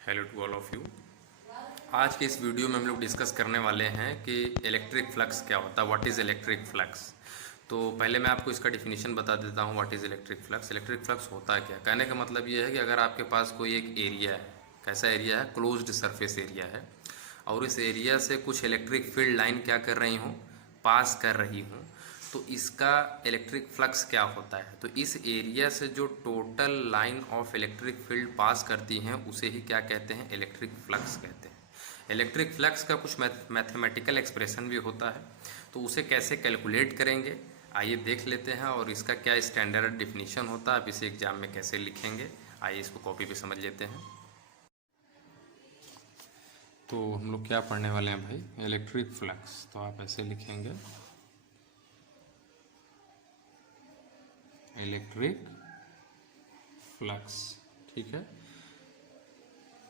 Hello to all of you. आज के इस वीडियो में हम लोग डिस्कस करने वाले हैं कि इलेक्ट्रिक फ्लक्स क्या होता है, व्हाट इज़ इलेक्ट्रिक फ्लक्स। तो पहले मैं आपको इसका डिफिनीशन बता देता हूँ, what is electric flux. Electric flux होता है क्या, कहने का मतलब ये है कि अगर आपके पास कोई एक एरिया है, कैसा एरिया है, क्लोज्ड सरफेस एरिया है, और इस एरिया से कुछ इलेक्ट्रिक फील्ड लाइन क्या कर रही हूँ, पास कर रही हूँ, तो इसका इलेक्ट्रिक फ्लक्स क्या होता है। तो इस एरिया से जो total line of electric field pass करती हैं उसे ही क्या कहते हैं, इलेक्ट्रिक फ्लक्स कहते हैं। इलेक्ट्रिक फ्लक्स का कुछ मैथमेटिकल एक्सप्रेशन भी होता है, तो उसे कैसे कैलकुलेट करेंगे आइए देख लेते हैं, और इसका क्या स्टैंडर्ड डिफिनीशन होता है, आप इसे एग्जाम में कैसे लिखेंगे आइए इसको कॉपी पे समझ लेते हैं। तो हम लोग क्या पढ़ने वाले हैं भाई, इलेक्ट्रिक फ्लक्स। तो आप ऐसे लिखेंगे इलेक्ट्रिक फ्लक्स, ठीक है।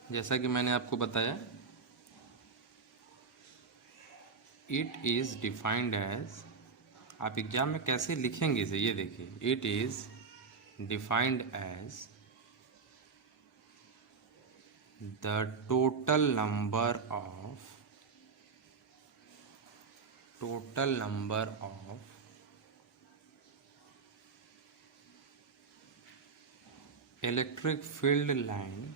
जैसा कि मैंने आपको बताया, इट इज़ डिफाइंड एज, आप एग्जाम में कैसे लिखेंगे इसे ये देखिए, it is defined as the total number of electric field line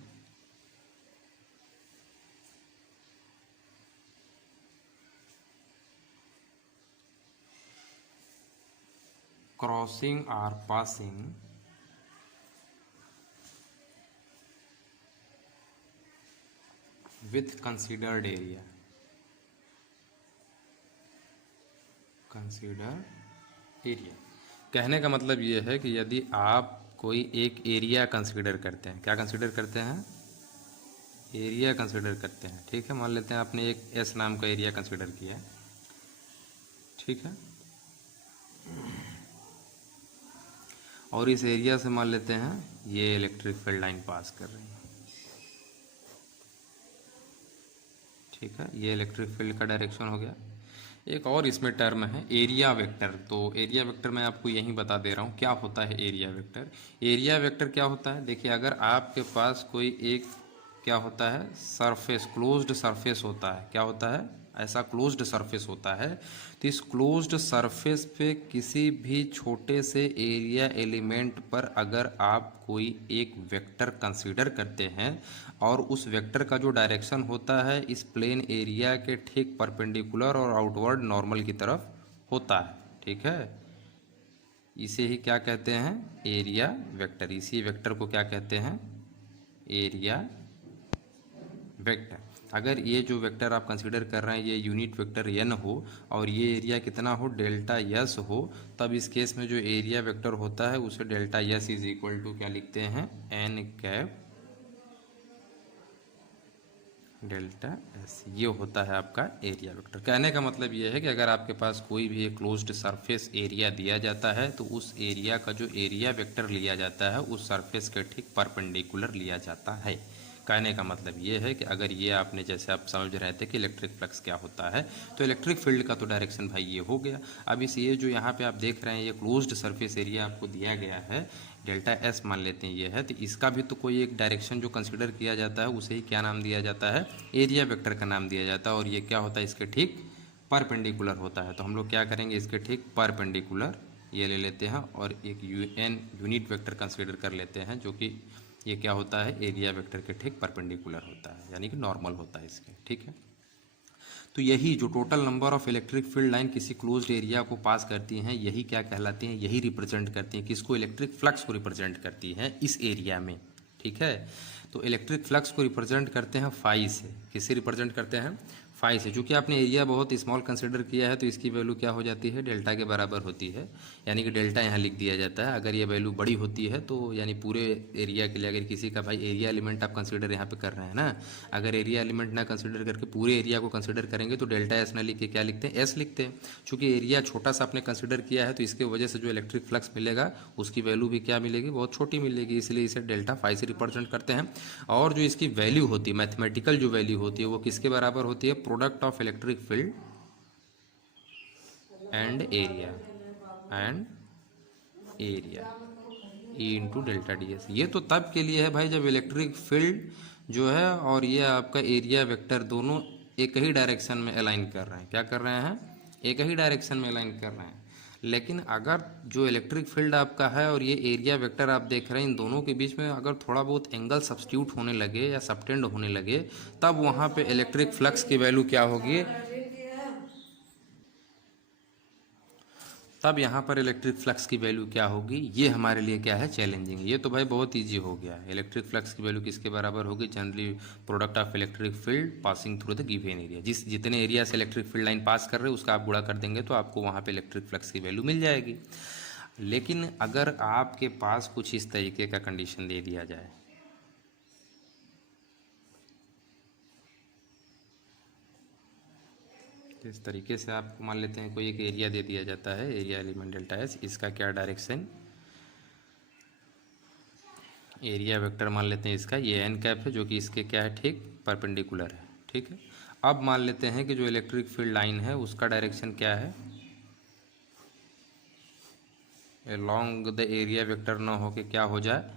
crossing or passing with considered area, कहने का मतलब ये है कि यदि आप कोई एक एरिया कंसीडर करते हैं, क्या कंसीडर करते हैं, एरिया कंसीडर करते हैं, ठीक है। मान लेते हैं आपने एक एस नाम का एरिया कंसीडर किया, ठीक है, और इस एरिया से मान लेते हैं ये इलेक्ट्रिक फील्ड लाइन पास कर रही है, ठीक है, ये इलेक्ट्रिक फील्ड का डायरेक्शन हो गया। एक और इसमें टर्म है एरिया वेक्टर, तो एरिया वेक्टर मैं आपको यहीं बता दे रहा हूँ क्या होता है एरिया वेक्टर। एरिया वेक्टर क्या होता है, देखिए अगर आपके पास कोई एक क्या होता है, सरफेस, क्लोज्ड सरफेस होता है, क्या होता है, ऐसा क्लोज्ड सरफेस होता है, तो इस क्लोज्ड सरफेस पे किसी भी छोटे से एरिया एलिमेंट पर अगर आप कोई एक वेक्टर कंसीडर करते हैं और उस वेक्टर का जो डायरेक्शन होता है इस प्लेन एरिया के ठीक परपेंडिकुलर और आउटवर्ड नॉर्मल की तरफ होता है, ठीक है, इसे ही क्या कहते हैं, एरिया वेक्टर। इसी वेक्टर को क्या कहते हैं, एरिया वेक्टर। अगर ये जो वेक्टर आप कंसीडर कर रहे हैं ये यूनिट वेक्टर एन हो और ये एरिया कितना हो, डेल्टा यस हो, तब इस केस में जो एरिया वेक्टर होता है उसे delta s is equal to क्या लिखते हैं, एन कैप डेल्टा एस, ये होता है आपका एरिया वेक्टर। कहने का मतलब ये है कि अगर आपके पास कोई भी एक क्लोज्ड सरफेस एरिया दिया जाता है तो उस एरिया का जो एरिया वेक्टर लिया जाता है उस सरफेस के ठीक परपेंडिकुलर लिया जाता है। कहने का मतलब ये है कि अगर ये आपने, जैसे आप समझ रहे थे कि इलेक्ट्रिक फ्लक्स क्या होता है, तो इलेक्ट्रिक फील्ड का तो डायरेक्शन भाई ये हो गया। अब इस ये जो यहाँ पे आप देख रहे हैं ये क्लोज्ड सरफेस एरिया आपको दिया गया है, डेल्टा एस मान लेते हैं ये है, तो इसका भी तो कोई एक डायरेक्शन जो कंसिडर किया जाता है उसे ही क्या नाम दिया जाता है, एरिया वेक्टर का नाम दिया जाता है। और ये क्या होता है, इसके ठीक परपेंडिकुलर होता है। तो हम लोग क्या करेंगे, इसके ठीक परपेंडिकुलर ये ले लेते हैं और एक यूएन यूनिट वेक्टर कंसिडर कर लेते हैं, जो कि ये क्या होता है, एरिया वेक्टर के ठीक परपेंडिकुलर होता है, यानी कि नॉर्मल होता है इसके, ठीक है। तो यही जो total number of electric field line किसी क्लोज्ड एरिया को पास करती हैं यही क्या कहलाती हैं, यही रिप्रेजेंट करती हैं किसको, इलेक्ट्रिक फ्लक्स को रिप्रेजेंट करती हैं इस एरिया में, ठीक है। तो इलेक्ट्रिक फ्लक्स को रिप्रेजेंट करते हैं फाई से, किससे रिप्रेजेंट करते हैं, फाई से। चूँकि आपने एरिया बहुत स्मॉल कंसिडर किया है तो इसकी वैल्यू क्या हो जाती है, डेल्टा के बराबर होती है, यानी कि डेल्टा यहाँ लिख दिया जाता है। अगर ये वैल्यू बड़ी होती है तो यानी पूरे एरिया के लिए, अगर किसी का भाई एरिया एलिमेंट आप कंसिडर यहाँ पे कर रहे हैं ना, अगर एरिया एलिमेंट ना कंसिडर करके पूरे एरिया को कंसिडर करेंगे तो डेल्टा एस ना लिख के क्या लिखते हैं, एस लिखते हैं। चूँकि एरिया छोटा सा आपने कंसिडर किया है तो इसके वजह से जो इलेक्ट्रिक फ्लक्स मिलेगा उसकी वैल्यू भी क्या मिलेगी, बहुत छोटी मिलेगी, इसलिए इसे डेल्टा फाई से रिप्रेजेंट करते हैं। और जो इसकी वैल्यू होती है, मैथमेटिकल जो वैल्यू होती है वो किसके बराबर होती है, product of electric field and area, E into delta D S. ये तो तब के लिए है भाई जब इलेक्ट्रिक फील्ड जो है और ये आपका एरिया वेक्टर दोनों एक ही डायरेक्शन में अलाइन कर रहे हैं। क्या कर रहे हैं? एक ही डायरेक्शन में अलाइन कर रहे हैं। लेकिन अगर जो इलेक्ट्रिक फील्ड आपका है और ये एरिया वेक्टर आप देख रहे हैं, इन दोनों के बीच में अगर थोड़ा बहुत एंगल सब्स्टिट्यूट होने लगे या सबटेंड होने लगे, तब वहाँ पे इलेक्ट्रिक फ्लक्स की वैल्यू क्या होगी? तब यहाँ पर इलेक्ट्रिक फ्लक्स की वैल्यू क्या होगी? ये हमारे लिए क्या है? चैलेंजिंग। ये तो भाई बहुत इजी हो गया है। इलेक्ट्रिक फ्लक्स की वैल्यू किसके बराबर होगी? Generally product of electric field passing through the given area. जितने एरिया से इलेक्ट्रिक फील्ड लाइन पास कर रहे हैं उसका आप गुणा कर देंगे तो आपको वहाँ पे इलेक्ट्रिक फ्लक्स की वैल्यू मिल जाएगी। लेकिन अगर आपके पास कुछ इस तरीके का कंडीशन दे दिया जाए, इस तरीके से आपको मान लेते हैं कोई एक एरिया दे दिया जाता है, एरिया एलिमेंट डेल्टा एस, इसका क्या डायरेक्शन, एरिया वेक्टर मान लेते हैं इसका ये एन कैप है जो कि इसके क्या है? ठीक परपेंडिकुलर है। ठीक है, अब मान लेते हैं कि जो इलेक्ट्रिक फील्ड लाइन है उसका डायरेक्शन क्या है? अलॉन्ग द एरिया वेक्टर ना हो के क्या हो जाए?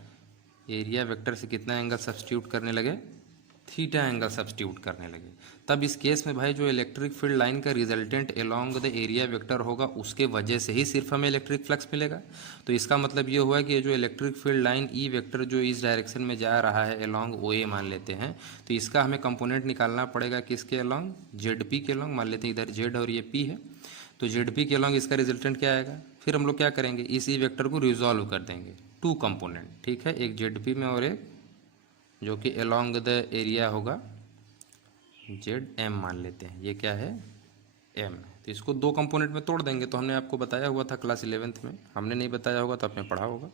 एरिया वेक्टर से कितना एंगल सब्स्टिट्यूट करने लगे? थीटा एंगल सब्स्टिट्यूट करने लगे। तब इस केस में भाई जो इलेक्ट्रिक फील्ड लाइन का resultant along the area vector होगा उसके वजह से ही सिर्फ हमें इलेक्ट्रिक फ्लक्स मिलेगा। तो इसका मतलब ये हुआ कि ये जो electric field line E vector जो इस डायरेक्शन में जा रहा है अलॉन्ग ओ ए मान लेते हैं, तो इसका हमें कंपोनेंट निकालना पड़ेगा किसके अलॉन्ग? जेड पी के अलॉन्ग। मान लेते हैं इधर जेड और ये पी है, तो जेड पी के अलॉन्ग इसका रिजल्टेंट क्या आएगा? फिर हम लोग क्या करेंगे? इस ई वेक्टर को रिजॉल्व कर देंगे टू कंपोनेंट। ठीक है, एक जेड पी में और एक जो कि अलॉन्ग द एरिया होगा जेड एम मान लेते हैं। ये क्या है? एम। तो इसको दो कंपोनेंट में तोड़ देंगे। तो हमने आपको बताया हुआ था क्लास 11th में, हमने नहीं बताया होगा तो आपने पढ़ा होगा।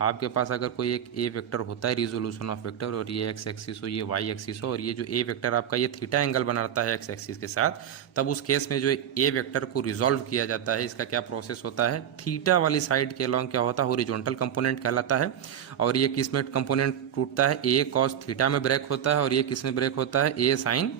आपके पास अगर कोई एक ए वेक्टर होता है रिजोल्यूशन ऑफ वेक्टर, और ये एक्स एक्सिस हो, ये वाई एक्सिस हो, और ये जो ए वेक्टर आपका ये थीटा एंगल बनाता है एक्स एक्सिस के साथ, तब उस केस में जो ए वेक्टर को रिजॉल्व किया जाता है, इसका क्या प्रोसेस होता है? थीटा वाली साइड के अलॉन्ग क्या होता है? हॉरिजॉन्टल कंपोनेंट कहलाता है। और ये किस में कंपोनेंट टूटता है? ए कॉस थीटा में ब्रेक होता है, और ये किस में ब्रेक होता है? ए साइन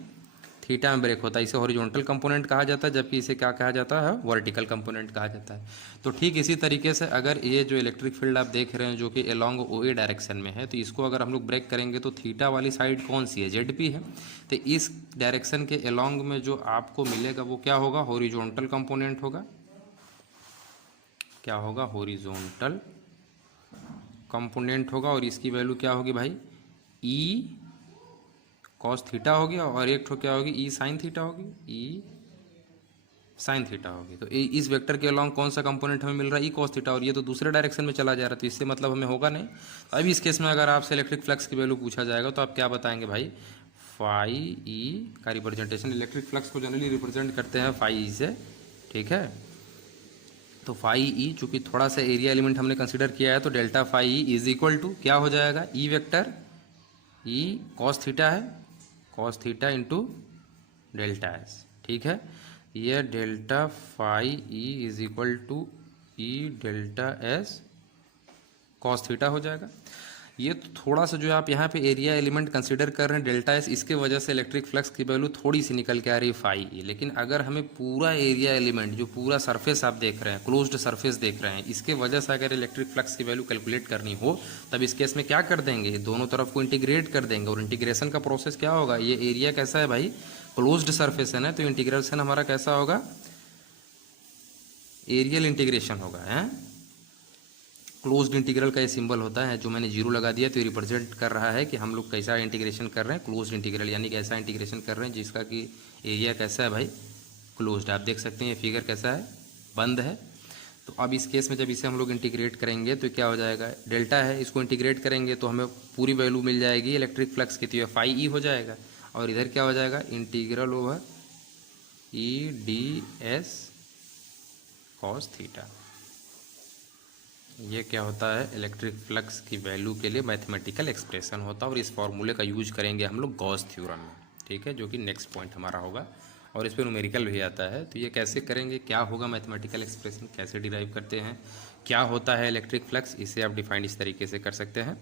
थीटा में ब्रेक होता है। इसे हॉरिजॉन्टल कंपोनेंट कहा जाता है, जबकि इसे क्या कहा जाता है? वर्टिकल कंपोनेंट कहा जाता है। तो ठीक इसी तरीके से अगर ये जो इलेक्ट्रिक फील्ड आप देख रहे हैं जो कि अलॉन्ग ओ ए डायरेक्शन में है, तो इसको अगर हम लोग ब्रेक करेंगे तो थीटा वाली साइड कौन सी है? जेड पी है। तो इस डायरेक्शन के अलॉन्ग में जो आपको मिलेगा वो क्या होगा? हॉरिजॉन्टल कंपोनेंट होगा। क्या होगा? हॉरिजॉन्टल कंपोनेंट होगा। और इसकी वैल्यू क्या होगी भाई? ई कॉस थीटा हो गया, और एक ठो क्या होगी? ई साइन थीटा होगी, ई साइन थीटा होगी। तो इस वेक्टर के अलॉन्ग कौन सा कंपोनेंट हमें मिल रहा है? ई कॉस थीटा, और ये तो दूसरे डायरेक्शन में चला जा रहा है, तो इससे मतलब हमें होगा नहीं। तो अभी इस केस में अगर आपसे इलेक्ट्रिक फ्लक्स की वैल्यू पूछा जाएगा तो आप क्या बताएंगे भाई? फाई ई का रिप्रेजेंटेशन, इलेक्ट्रिक फ्लक्स को जनरली रिप्रेजेंट करते हैं फाई ई से। ठीक है, तो फाई ई चूंकि थोड़ा सा एरिया एलिमेंट हमने कंसिडर किया है, तो delta phi E is equal to क्या हो जाएगा? E vector E cos theta है, cos theta into delta S. ठीक है, यह delta phi E is equal to E delta S cos theta हो जाएगा। ये तो थोड़ा सा जो आप यहाँ पे एरिया एलिमेंट कंसीडर कर रहे हैं डेल्टा एस, इसके वजह से इलेक्ट्रिक फ्लक्स की वैल्यू थोड़ी सी निकल के आ रही है फाई ई। लेकिन अगर हमें पूरा एरिया एलिमेंट जो पूरा सरफेस आप देख रहे हैं, क्लोज्ड सरफेस देख रहे हैं, इसके वजह से अगर इलेक्ट्रिक फ्लक्स की वैल्यू कैलकुलेट करनी हो, तब इस केस में क्या कर देंगे? दोनों तरफ को इंटीग्रेट कर देंगे। और इंटीग्रेशन का प्रोसेस क्या होगा? ये एरिया कैसा है भाई? क्लोज्ड सरफेस है ना, तो इंटीग्रेशन हमारा कैसा होगा? एरियल इंटीग्रेशन होगा। है क्लोज्ड इंटीग्रल का ये सिंबल होता है, जो मैंने जीरो लगा दिया तो ये रिप्रेजेंट कर रहा है कि हम लोग कैसा इंटीग्रेशन कर रहे हैं? क्लोज्ड इंटीग्रल, यानी कि ऐसा इंटीग्रेशन कर रहे हैं जिसका कि एरिया कैसा है भाई? क्लोज्ड। आप देख सकते हैं ये फिगर कैसा है? बंद है। तो अब इस केस में जब इसे हम लोग इंटीग्रेट करेंगे तो क्या हो जाएगा? डेल्टा है, इसको इंटीग्रेट करेंगे तो हमें पूरी वैल्यू मिल जाएगी इलेक्ट्रिक फ्लक्स की, तो ये फाई ई हो जाएगा। और इधर क्या हो जाएगा? Integral over E D S cos theta. ये क्या होता है? इलेक्ट्रिक फ्लक्स की वैल्यू के लिए मैथमेटिकल एक्सप्रेशन होता है, और इस फॉर्मूले का यूज करेंगे हम लोग गॉस थ्योरम में। ठीक है, जो कि नेक्स्ट पॉइंट हमारा होगा, और इस पर न्यूमेरिकल भी आता है। तो ये कैसे करेंगे? क्या होगा मैथमेटिकल एक्सप्रेशन, कैसे डिराइव करते हैं, क्या होता है इलेक्ट्रिक फ्लक्स, इसे आप डिफाइन इस तरीके से कर सकते हैं